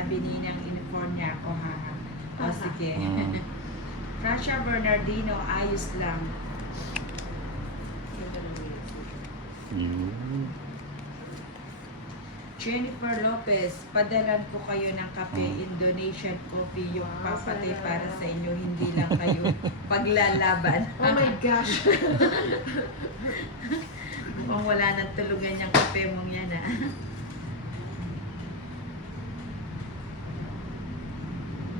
sabi ni ng inform niya ako, ha. O, sige. Francia Bernardino, ayos lang. Jennifer Lopez, padalan ko kayo ng kape, Indonesian coffee, yung papatay para sa inyo, hindi lang kayo paglalaban. Oh my gosh. Kung wala nang tulugan yung kape mong yan, ha.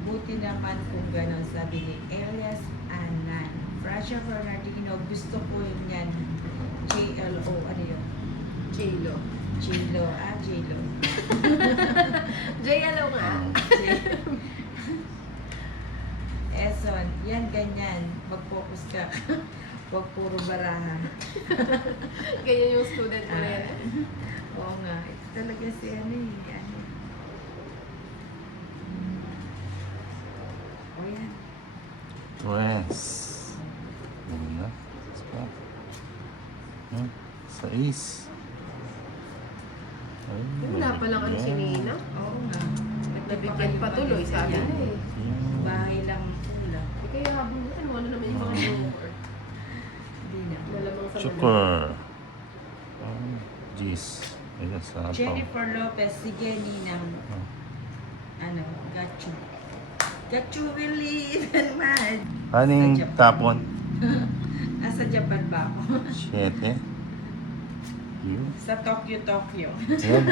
Buti naman kung gano'n, sabi ni Elias Anan. Francia Bernardino, gusto ko yun yan. JLO, ano yun? J-Lo. J-Lo, J-Lo. J-Lo nga. Eson, yan ganyan. Mag-focus ka. Huwag puro baraha. Ganyan yung student mo na yan. Oo nga. Ito talaga si ano eh. Ano. O yan. Pues. Una. Sais. Ay, Wala pa lang ano si Nina. Oo nga. Nabigyan pa tuloy, sabi na eh. Bahay lang kulang. Di kaya habang natin, ano naman yung mga drawer. Hindi na. Malamang sa Sugar. Jeez. Ayan sa apaw. Jennifer Lopez, sige Ninang. Ano, got you. Got you will live and mad. Aning Sa Japan. tapon? Nasa Japan ba ako? 7. Yun. Sa Tokyo. Ayan.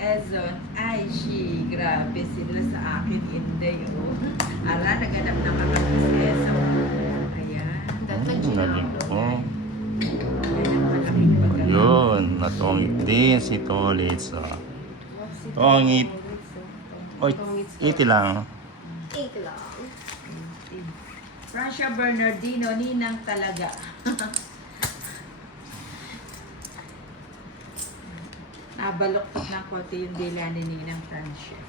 Ezon, ay she, grabe sila sa akin, Inday, oh. Ala, naganap na kakapos si Ezon. Ayan. Galing po. Ganyan malaking pagkakas. Yun. Natungit din si Tolitz. Tongit. Oy, 80 lang. 8 lang. Francia Bernardino, Ninang talaga. Nabaloktot ng konti yung dila ni Ninang Francia.